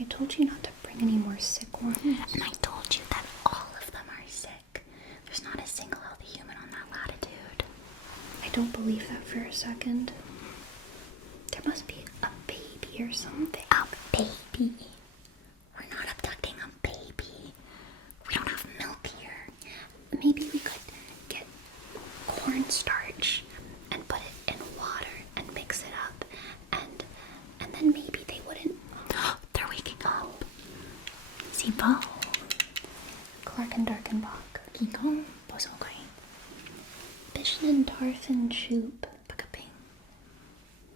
I told you not to bring any more sick ones. And I told you that all of them are sick. There's not a single healthy human on that latitude. I don't believe that for a second. There must be a baby or something. A baby? We're not abducting a baby. We don't have milk here. Maybe we could get cornstarch and put it in water and mix it up, and then maybe they wouldn't. They're waking up. Sipo. Clark and Darkenbach. Kiko. Bosokay. Bishan and Tarthan Shoop. Pagaping.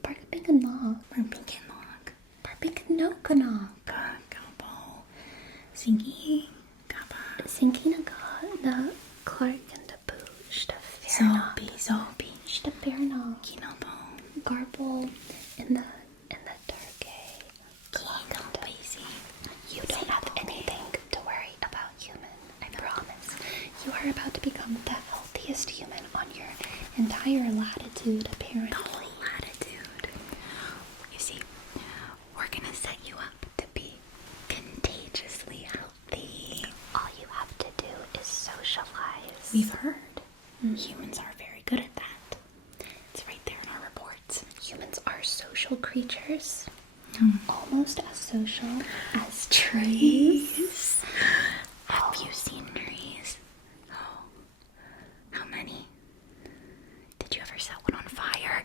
Parkaping and Nog. Parpinkinlog. Parping and Nokanok. Kagabo. Singi. Gaba. Sinking na Clark and the Boo. Zobi. Staperna. Kinobo. Garble in the Darkay. You don't have anything to worry about, human. I promise. You are about to become the healthiest human on your entire latitude, apparently. The whole latitude. You see, we're gonna set you up to be contagiously healthy. All you have to do is socialize. We've heard. Humans are very good at that. It's right there in our reports. Humans are social creatures. Almost as social as Trees. Have you seen trees? Oh, how many? Did you ever set one on fire?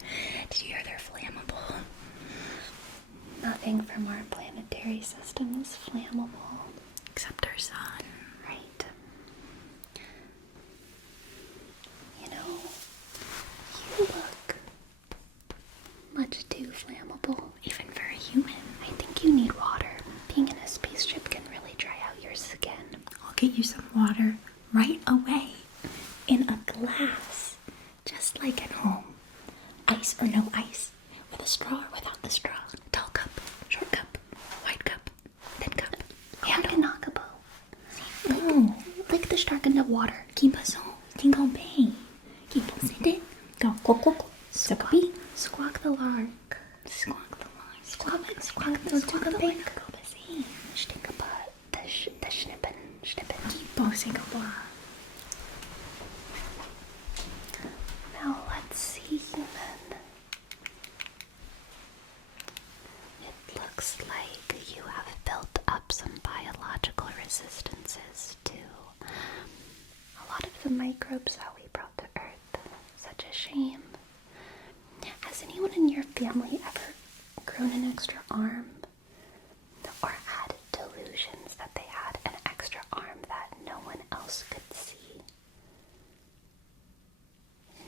Did you hear they're flammable? Nothing from our planetary system is flammable. Except our sun. Right. You know, you look much too flammable. Even for a human. I think you need water. Being in a spaceship can really dry out your skin. I'll get you some water right away. In a glass. Just like at home. Ice or no ice. With a straw or without the straw. Tall cup, short cup, wide cup, thin cup. Nakabo. Oh, Like the shark in the water. kibaso, tingle bay. Kibo sinde. Go, go. Sukabi. Squawk the lark. Squawk the line. Squawk the Squawk lark. Stinkabutt. The schnippen. Kibo singaba. Now let's see, human. It looks like you have built up some biological resistances to a lot of the microbes that we brought to Earth. Such a shame. Has anyone in your family ever grown an extra arm? Or had delusions that they had an extra arm that no one else could see?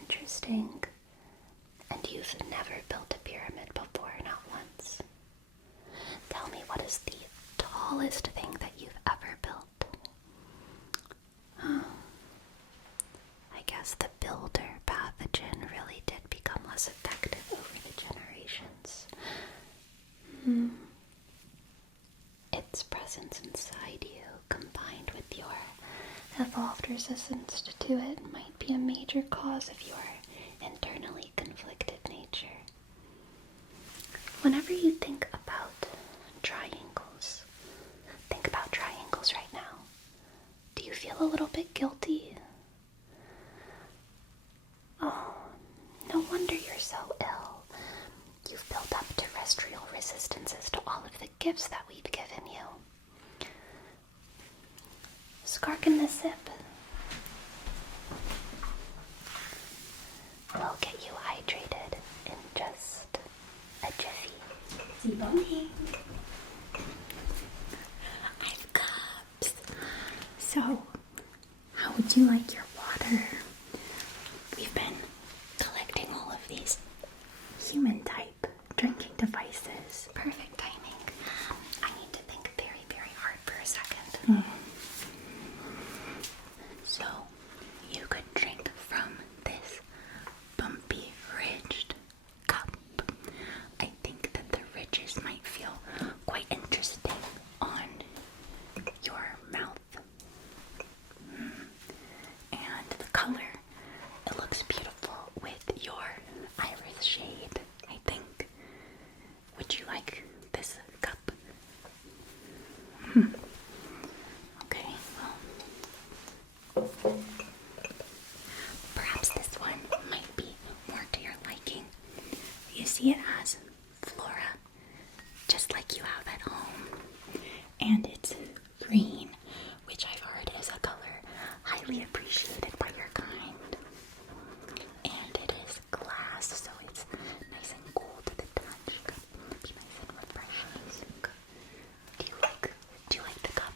Interesting. And you've never built a pyramid before, not once. Tell me, what is the tallest thing that you've ever built? I guess the builder pathogen really did become less effective over the generations. Its presence inside you, combined with your evolved resistance to it, might be a major cause of your internally conflicted nature. Whenever you think about triangles, think about triangles right now. Do you feel a little bit guilty? Oh, no wonder you're so ill. You've built up terrestrial resistances to all of the gifts that we've given you. Skark in the sip. We'll get you hydrated in just a jiffy. I've cups. So, how would you like your water? We've been collecting all of these human-type drinking devices. Perfect timing. I need to think very, very hard for a second. So, you could drink from this bumpy, ridged cup. I think that the ridges might feel quite interesting on your mouth. And the color, it looks beautiful with your iris shade, I think. see it has flora, just like you have at home. And it's green, which I've heard is a color highly appreciated by your kind. And it is glass, so it's nice and cool to the touch. Be nice and refreshing. Do you like the cup?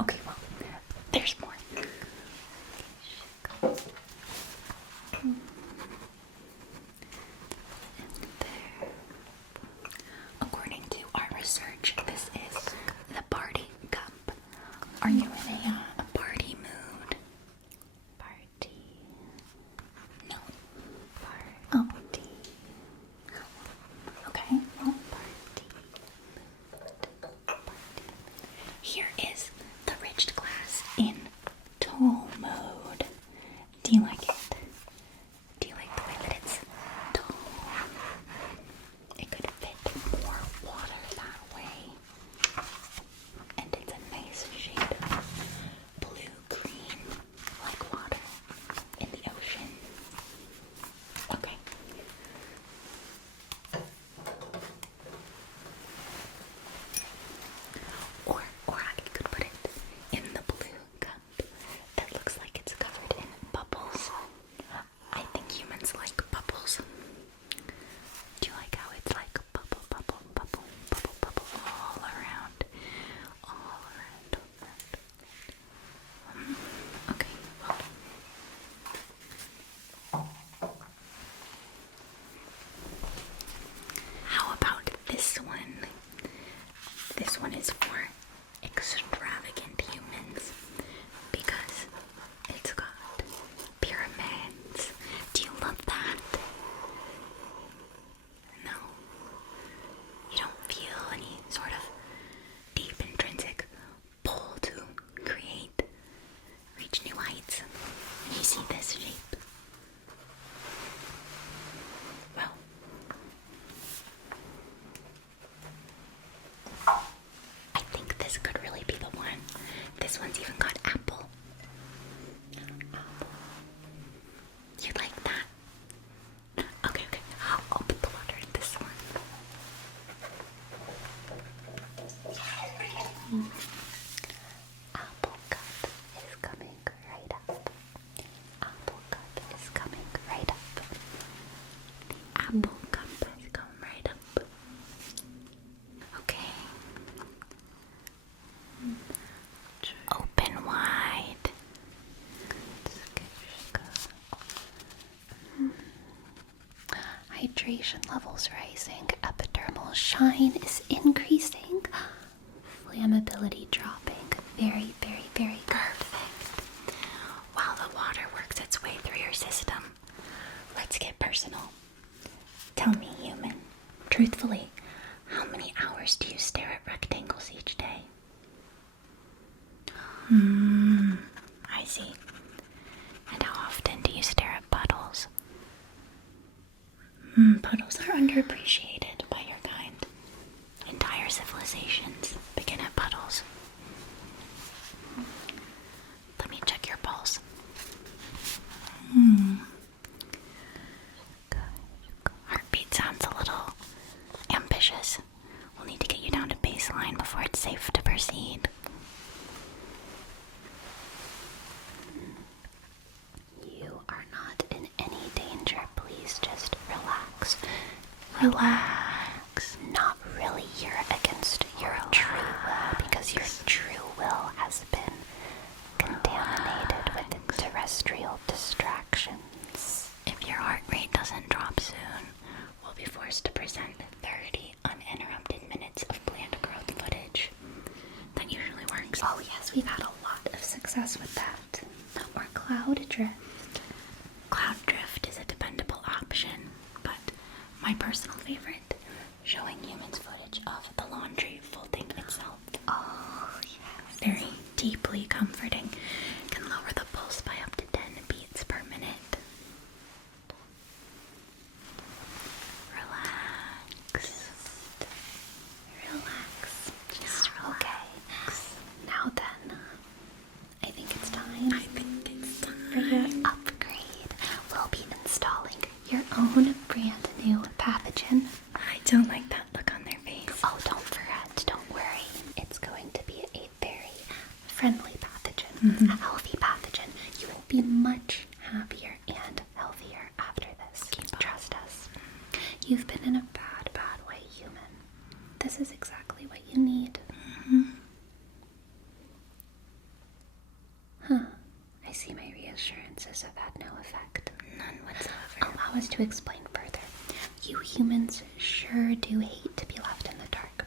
Okay, well, there's more. According to our research, this is the party cup. Are you in a party mood? Party. No. Party. Okay. Well, Party. here is the ridged glass in tall mode. Do you like it? Do you like the way that it's tall? It could fit more water that way. And it's a nice shade of blue-green, like water in the ocean. Okay. Or I could put it in the blue cup that looks like it's covered in bubbles. I think humans like bubbles. Do you like how it's like bubble, bubble, bubble, bubble, bubble all around? All around. Okay, well. How about this one? This one is for extravagant humans because it's got pyramids. Do you love that? No? You don't feel any sort of deep intrinsic pull to reach new heights? You see this shape? Well, I think this could really be the one. This one's even got apple. You like that? Okay. I'll put the water in this one. Apple cup is coming right up. Apple cup is coming right up. The apple cup has come right up. Okay. Open wide. Hydration levels rising. Epidermal shine is increasing. Flammability dropping. Very, very, very Perfect. While the water works its way through your system, let's get personal. Tell me, human, truthfully, how many hours do you stare at rectangles each day? I see. And how often do you stare at puddles? Puddles are underappreciated by your kind. Entire civilizations begin at puddles. Let me check your pulse. Heartbeat sounds a little ambitious. We'll need to get you down to baseline before it's safe to proceed. You are not in any danger. Please just relax. Relax. Not really. You're against your true will because your true will has been contaminated with terrestrial distractions. If your heart rate doesn't drop soon, we'll be forced to present 30 uninterrupted minutes of plant growth footage. That usually works. Oh yes, we've had a lot of success with that. Or cloud drift. Cloud drift is a dependable option, but my personal favorite, showing humans footage of the laundry folding itself. Oh yes. Very deeply comforting. Can lower the pulse by up to 10 beats per minute. Relax. Relax. Just relax. Okay. Now then, I think it's time For for your upgrade. We'll be installing your own brand You've been in a bad, bad way, human. This is exactly what you need. Huh. I see my reassurances have had no effect. None whatsoever. Allow us to explain further. You humans sure do hate to be left in the dark.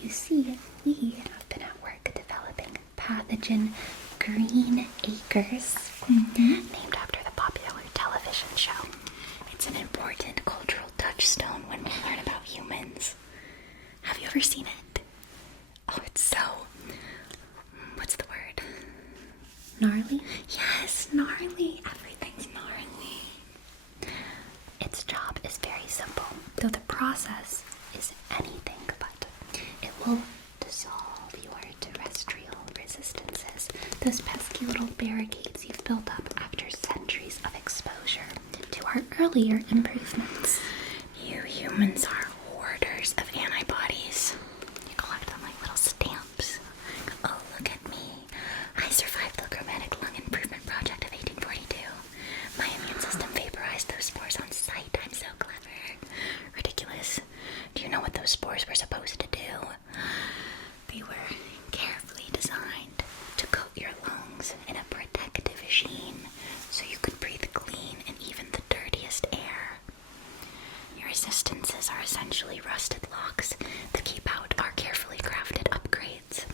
You see, we have been at work developing Pathogen Green Acres, named after the popular television show. It's an important cultural touchstone when we learn about humans. Have you ever seen it? Oh, it's so... What's the word? Gnarly? Yes, gnarly. Everything's gnarly. Its job is very simple, though the process is anything but. It will dissolve your terrestrial resistances, those pesky little barricades you've built up after centuries of exposure to our earlier improvements. You humans are hoarders of antibodies. You collect them like little stamps. Oh, look at me. I survived the chromatic lung improvement project of 1842. My immune system vaporized those spores on sight. I'm so clever. Ridiculous. Do you know what those spores were supposed to do? They were carefully designed to coat your lungs in a protective sheen so you could breathe clean and even the dirtiest air. Your resistances are essentially rusted locks that keep out our carefully crafted upgrades.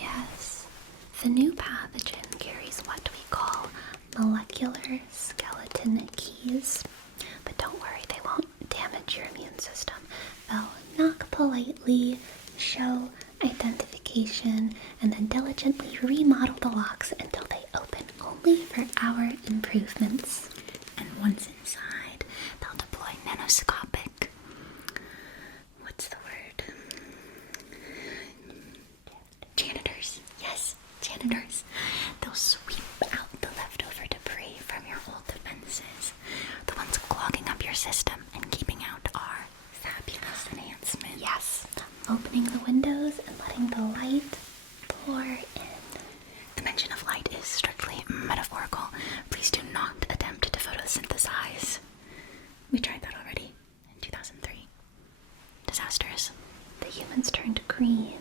Yes, the new pathogen carries what we call molecular skeleton keys. But don't worry, they won't damage your immune system. They'll knock politely, show identification, and then diligently remodel the locks until they open only for our improvements. And once inside, they'll deploy nanoscopic... What's the word? Janitors. Yes, janitors. They'll sweep out the leftover debris from your old defenses. The ones clogging up your system and keeping out our fabulous enhancements. Yes, opening the windows and letting the light pour in. The mention of light is strictly metaphorical. Please do not attempt to photosynthesize. We tried that already in 2003. Disastrous. The humans turned green.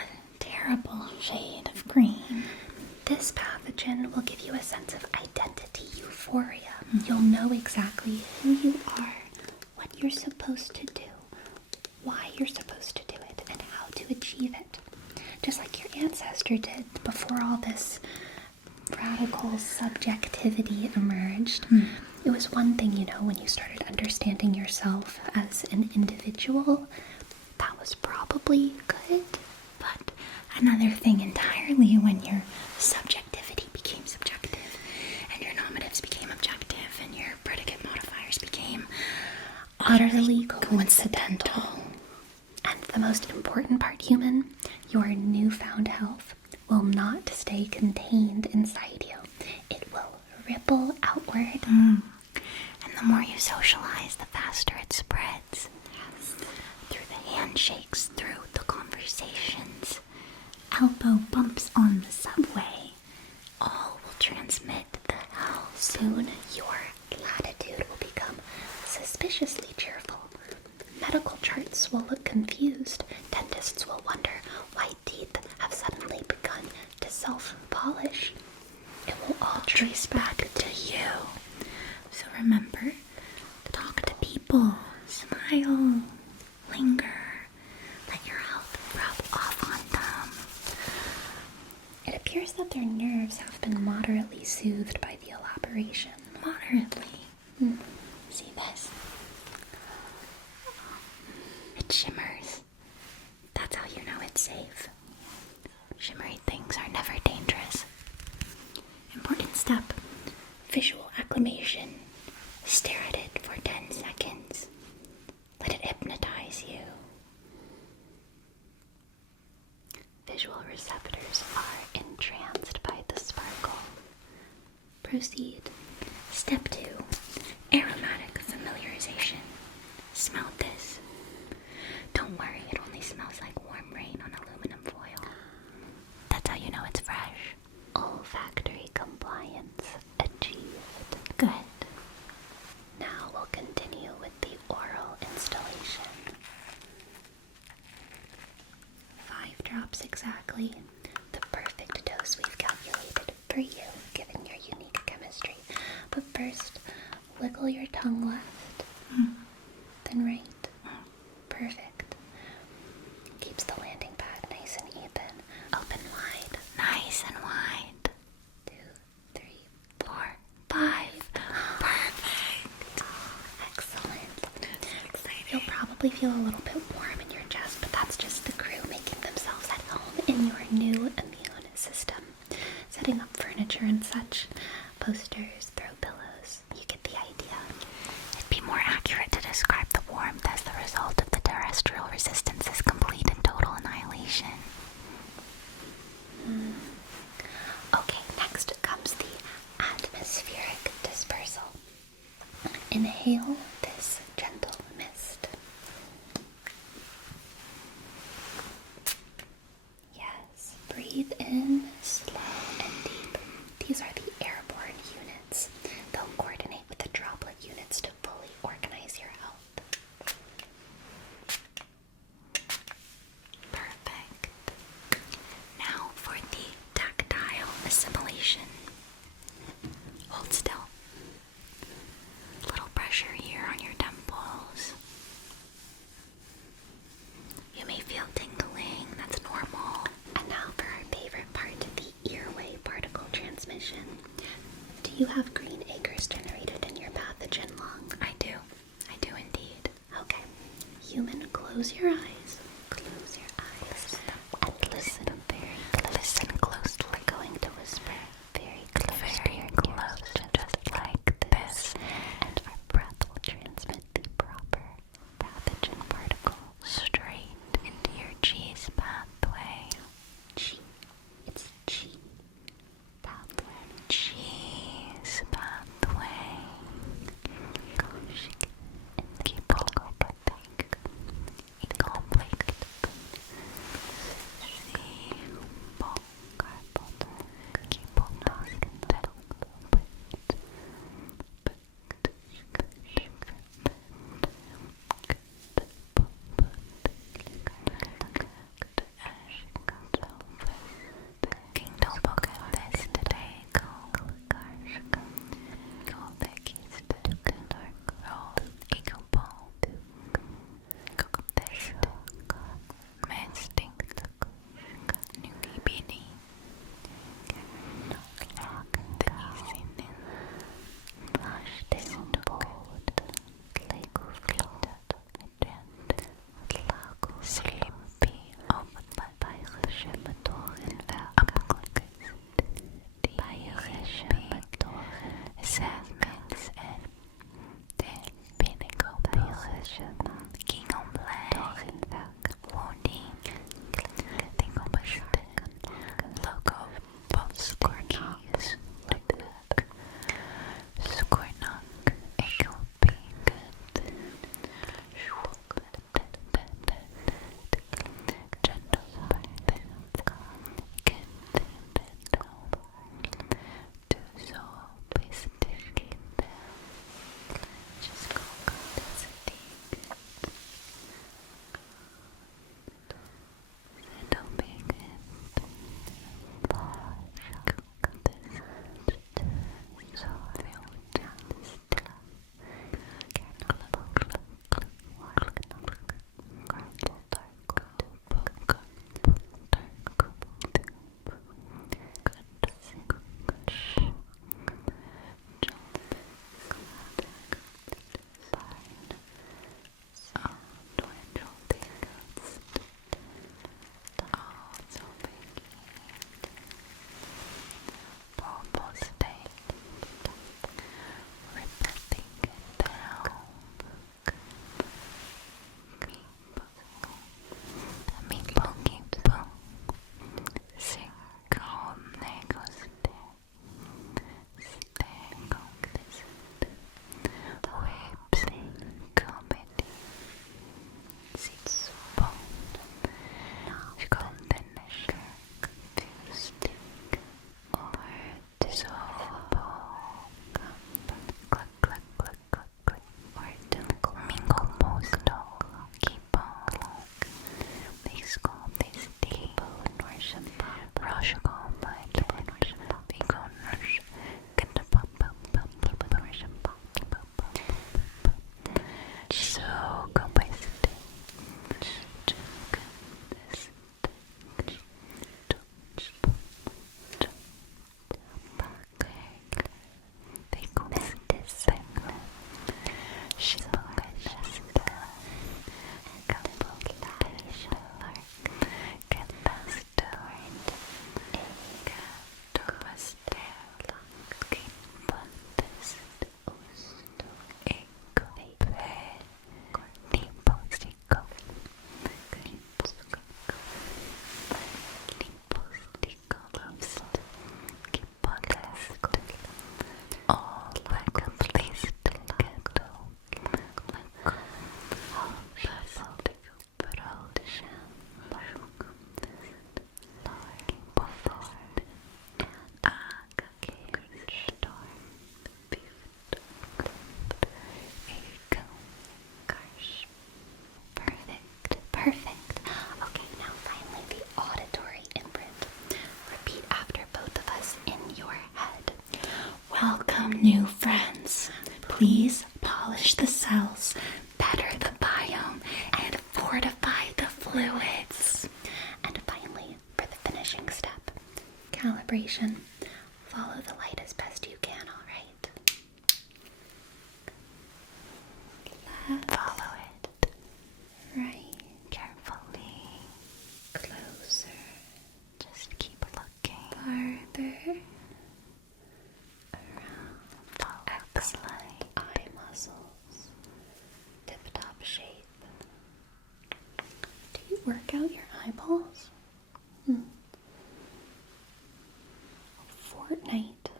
A terrible shade of green. This pathogen will give you a sense of identity euphoria. You'll know exactly who you are, what you're supposed to do, why you're supposed to do it, and how to achieve it. Just like your ancestor did before all this radical subjectivity emerged. It was one thing, when you started understanding yourself as an individual, that was probably good. But another thing entirely when your subjectivity became subjective, and your nominatives became objective, and your predicate modifiers became utterly coincidental. And the most important part, human, your newfound health will not stay contained inside you. It will ripple outward. And the more you socialize, the faster it spreads. Yes. Through the handshakes, through the conversations, elbow bumps on the subway, all will transmit the health. Soon your latitude will become suspiciously cheerful. Medical charts will look confused. Dentists will wonder why teeth have suddenly begun to self-polish. It will all trace back to you. So remember, talk to people, smile, linger, let your health rub off on them. It appears that their nerves have been moderately soothed by the elaboration. Moderately. See this? It shimmers. That's how you know it's safe. Shimmery things are never dangerous. Important step. Visual acclimation. Stare at it for 10 seconds. Let it hypnotize you. Visual receptors are entranced by the sparkle. Proceed. Step 2. Aromatic familiarization. Smell this. Don't worry, it only smells like warm rain on aluminum foil. That's how you know it's fresh. Olfactory compliance achieved. exactly the perfect dose we've calculated for you, given your unique chemistry. But first, wiggle your tongue left, then right. Perfect. Keeps the landing pad nice and even. Open wide. Nice and wide. 2, 3, 4, 5. Perfect. Excellent. Exciting. You'll probably feel a little bit warm in your chest, but that's just the crew making themselves at home in your new immune system. Setting up furniture and such. Posters, throw pillows. You get the idea. It'd be more accurate to describe the warmth as the result of the terrestrial resistance's complete and total annihilation. Okay, next comes the atmospheric dispersal. Inhale this gentle mist. Yes, breathe in slow and deep. These are the airborne units. They'll coordinate with the droplet units to fully organize your health. Perfect. Now for the tactile assimilation. Hold still. Little pressure here on your temples. You may feel tingling, that's normal. And now for our favorite part, the earway particle transmission. Do you have green acres generated in your pathogen lung? I do indeed. Okay. Human, close your eyes. Close your eyes. And listen Listen closely. We're going to whisper very close to Very your close, ears, just like this. and our breath will transmit the proper pathogen particle. Straight into your cheese pathway. Chi. It's chi. Pathway. Cheese pathway. Gosh. Keep on opening. Accomplish Please polish the cells, better the biome, and fortify the fluids. And finally, for the finishing step, calibration. Follow the light as best you can, alright? Follow it. Right. Carefully. Closer. Just keep looking. Farther. Follow the light. Eye muscles. Tip-top shape. Do you work out your eyeballs? Fortnite.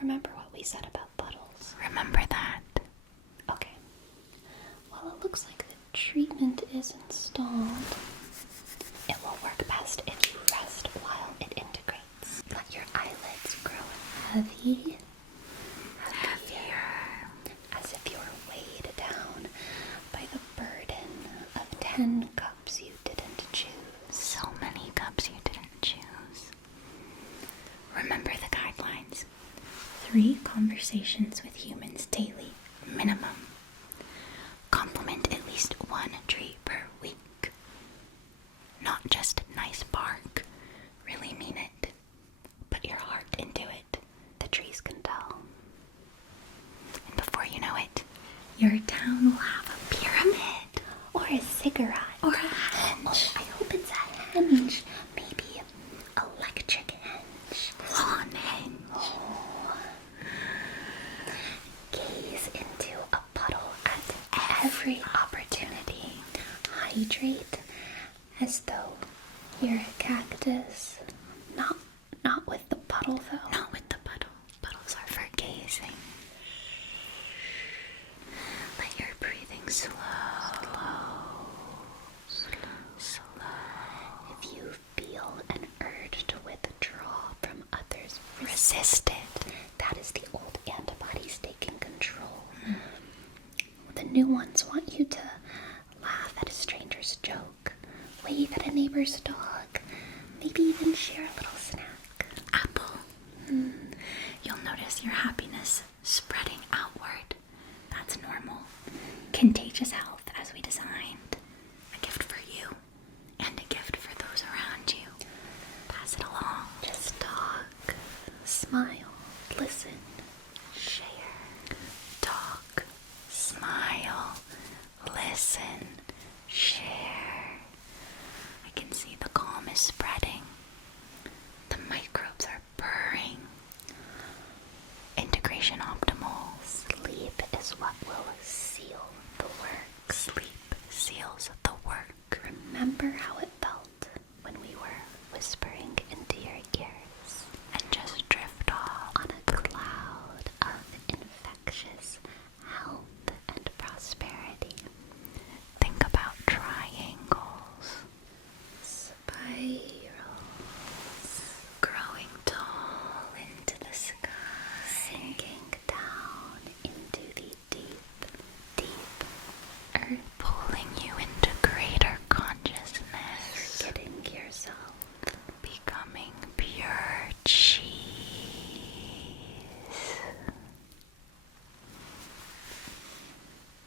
Remember what we said about puddles? Remember that. Okay. Well, it looks like the treatment is installed. It will work best if you rest while it integrates. Let your eyelids grow heavy. Heavier. As if you were weighed down by the burden of 10 cups you didn't choose. So many cups you didn't choose. Remember the guidelines. 3 conversations with humans daily, minimum. Compliment at least 1 tree per week. Not just nice bark. Really mean it. Put your heart into it. The trees can tell. And before you know it, your town will have a pyramid. Or a cigarette. Or a henge. I hope it's a henge. Maybe electric henge. Lawn henge. Gaze into a puddle at every opportunity. Hydrate as though you're a cactus. Not with the puddle though. Not with the puddle. Puddles are for gazing. Let your breathing slow. If you feel an urge to withdraw from others, Resist it. that is the old antibodies taking control. The new ones want you to laugh at a stranger's joke, wave at a neighbor's dog, maybe even share a little snack. Apple. You'll notice your happiness spreading outward. That's normal. Contagious health as we designed. A gift for you and a gift for those around you. Pass it along. Just talk, smile,